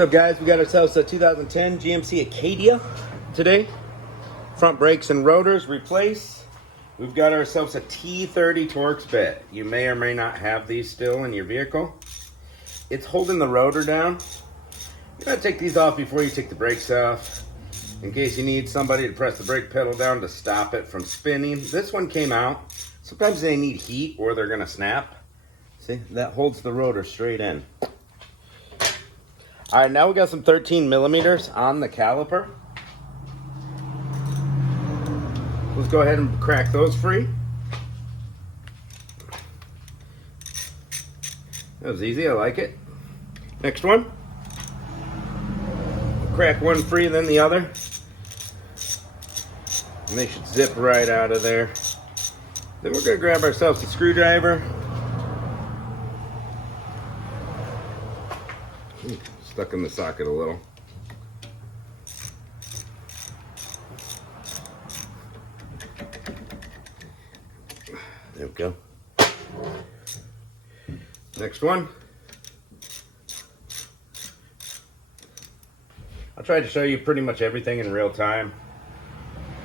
What's up, guys? We got ourselves a 2010 GMC Acadia today. Front brakes and rotors replaced. We've got ourselves a T30 Torx bit. You may or may not have these still in your vehicle. It's holding the rotor down. You gotta take these off before you take the brakes off, in case you need somebody to press the brake pedal down to stop it from spinning. This one came out. Sometimes they need heat or they're gonna snap. See, that holds the rotor straight in. All right, now we got some 13 millimeters on the caliper. Let's go ahead and crack those free. That was easy, I like it. Next one. Crack one free, then the other. And they should zip right out of there. Then we're gonna grab ourselves a screwdriver. Stuck in the socket a little. There we go. Next one. I'll try to show you pretty much everything in real time,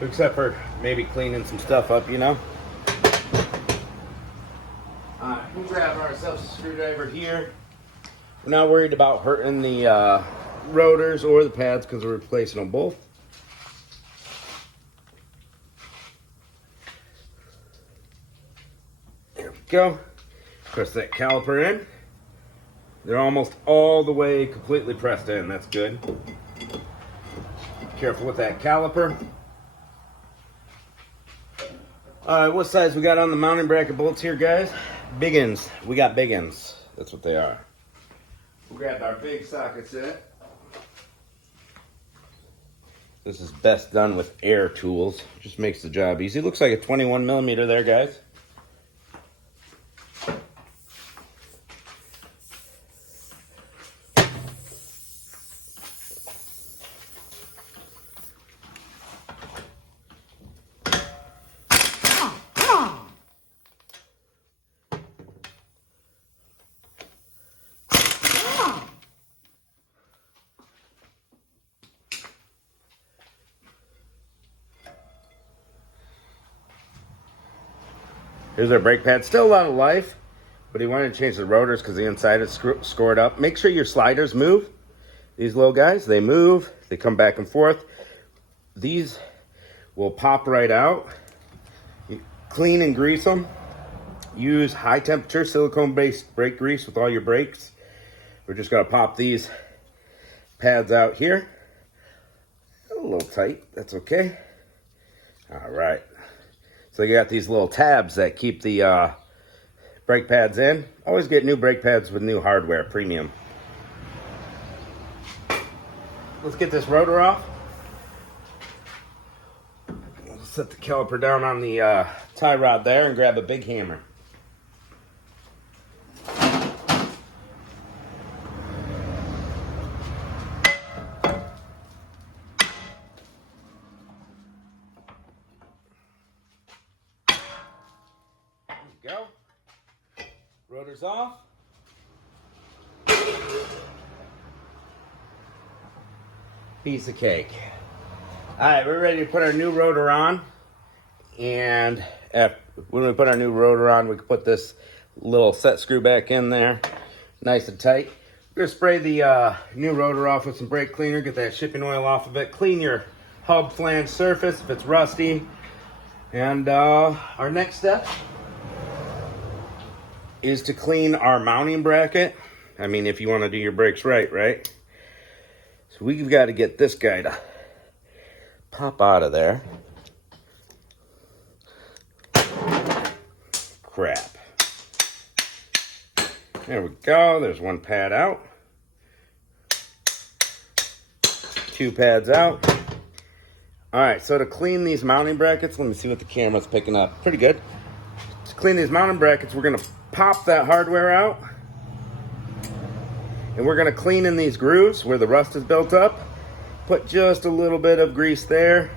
except for maybe cleaning some stuff up, you know. Alright, we'll grab ourselves a screwdriver here. We're not worried about hurting the rotors or the pads because we're replacing them both. There we go. Press that caliper in. They're almost all the way completely pressed in. That's good. Careful with that caliper. What size we got on the mounting bracket bolts here, guys? Big ends. We got big ends. That's what they are. We grabbed our big socket set. This is best done with air tools. Just makes the job easy. Looks like a 21 millimeter there, guys. Here's our brake pad. Still a lot of life, but he wanted to change the rotors because the inside is scored up. Make sure your sliders move. These little guys, they move. They come back and forth. These will pop right out. You clean and grease them. Use high temperature silicone-based brake grease with all your brakes. We're just going to pop these pads out here. A little tight. That's okay. All right. So you got these little tabs that keep the brake pads in. Always get new brake pads with new hardware, premium. Let's get this rotor off. We'll set the caliper down on the tie rod there and grab a big hammer. Go. Rotor's off. Piece of cake. All right, we're ready to put our new rotor on. And when we put our new rotor on, we can put this little set screw back in there, nice and tight. We're gonna spray the new rotor off with some brake cleaner, get that shipping oil off of it, clean your hub flange surface if it's rusty. And our next step is to clean our mounting bracket. I mean, if you want to do your brakes right? So we've got to get this guy to pop out of there. Crap. There we go. There's one pad out. Two pads out. All right, so to clean these mounting brackets, let me see what the camera's picking up. Pretty good. To clean these mounting brackets, we're going to pop that hardware out, and we're going to clean in these grooves where the rust is built up. Put just a little bit of grease there,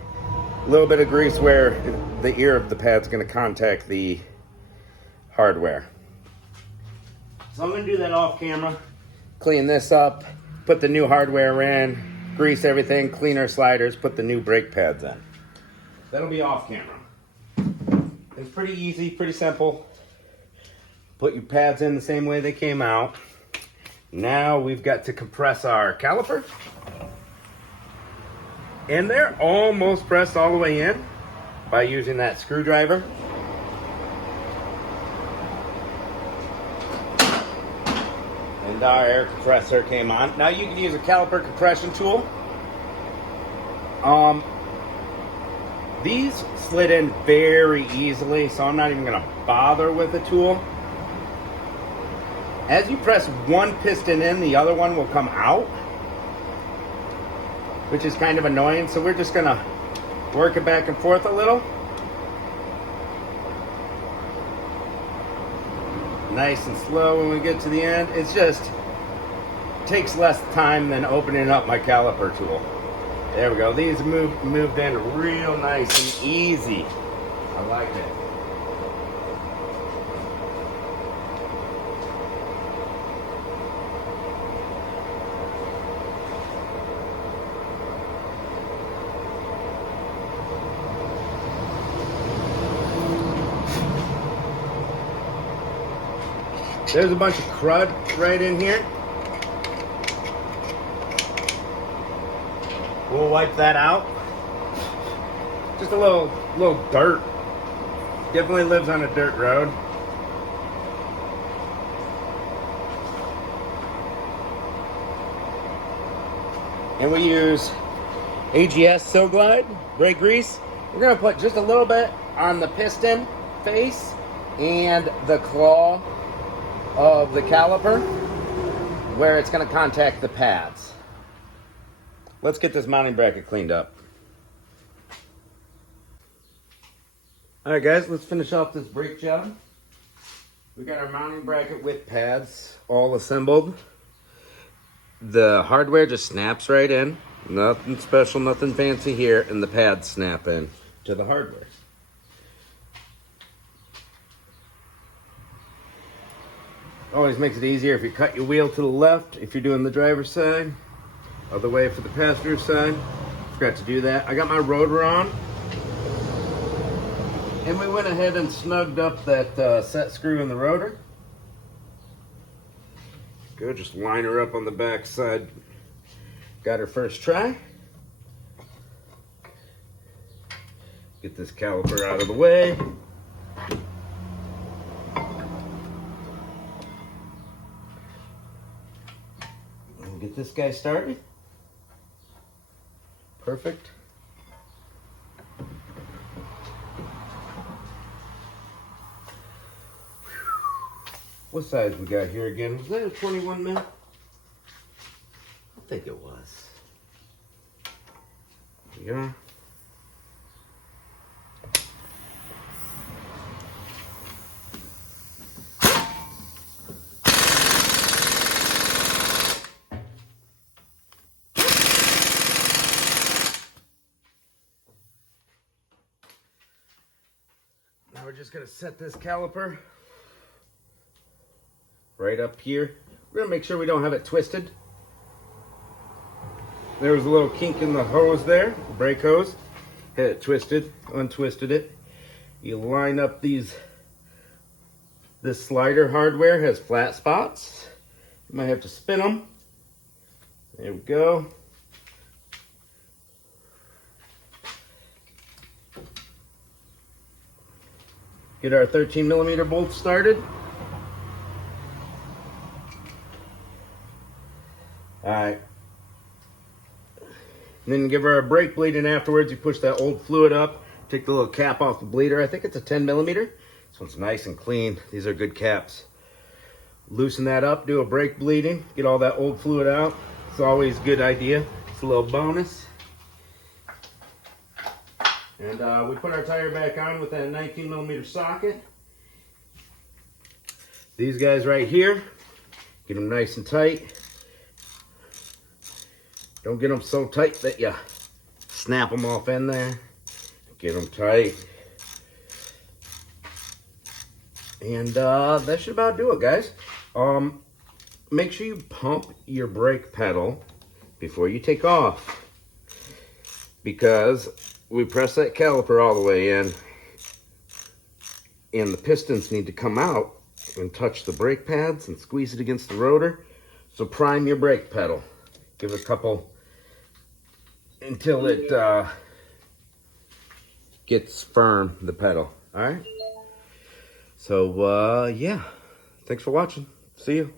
a little bit of grease where the ear of the pad's going to contact the hardware. So I'm going to do that off camera, clean this up, put the new hardware in, grease everything, clean our sliders, put the new brake pads in. That'll be off camera. It's pretty easy, pretty simple. Put your pads in the same way they came out. Now we've got to compress our caliper. And they're almost pressed all the way in by using that screwdriver. And our air compressor came on. Now you can use a caliper compression tool. These slid in very easily, so I'm not even gonna bother with the tool. As you press one piston in, the other one will come out, which is kind of annoying. So we're just gonna work it back and forth a little. Nice and slow when we get to the end. It's just takes less time than opening up my caliper tool. There we go. These moved in real nice and easy. I like it. There's a bunch of crud right in here. We'll wipe that out. Just a little dirt. Definitely lives on a dirt road. And we use AGS Silk Glide brake grease. We're gonna put just a little bit on the piston face and the claw of the caliper where it's going to contact the pads. Let's get this mounting bracket cleaned up. Alright guys, let's finish off this brake job. We got our mounting bracket with pads all assembled. The hardware just snaps right in. Nothing special, nothing fancy here, and the pads snap in to the hardware. Always makes it easier if you cut your wheel to the left if you're doing the driver's side. Other way for the passenger side. Forgot to do that. I got my rotor on. And we went ahead and snugged up that set screw in the rotor. Good, just line her up on the back side. Got her first try. Get this caliper out of the way. Get this guy started. Perfect. What size we got here again? Was that a 21 mil? I think it was. Yeah. Now we're just gonna set this caliper right up here. We're gonna make sure we don't have it twisted. There was a little kink in the hose there, the brake hose. Had it twisted, untwisted it. You line up these, this slider hardware has flat spots. You might have to spin them. There we go. Get our 13mm bolt started. Alright. And then give her a brake bleed, and afterwards you push that old fluid up, take the little cap off the bleeder. I think it's a 10mm. This one's nice and clean. These are good caps. Loosen that up, do a brake bleeding, get all that old fluid out. It's always a good idea. It's a little bonus. And we put our tire back on with that 19mm socket. These guys right here, get them nice and tight. Don't get them so tight that you snap them off in there. Get them tight. And that should about do it, guys. make sure you pump your brake pedal before you take off, because we press that caliper all the way in and the pistons need to come out and touch the brake pads and squeeze it against the rotor. So prime your brake pedal. Give it a couple until it gets firm, the pedal. All right. So yeah, thanks for watching. See you.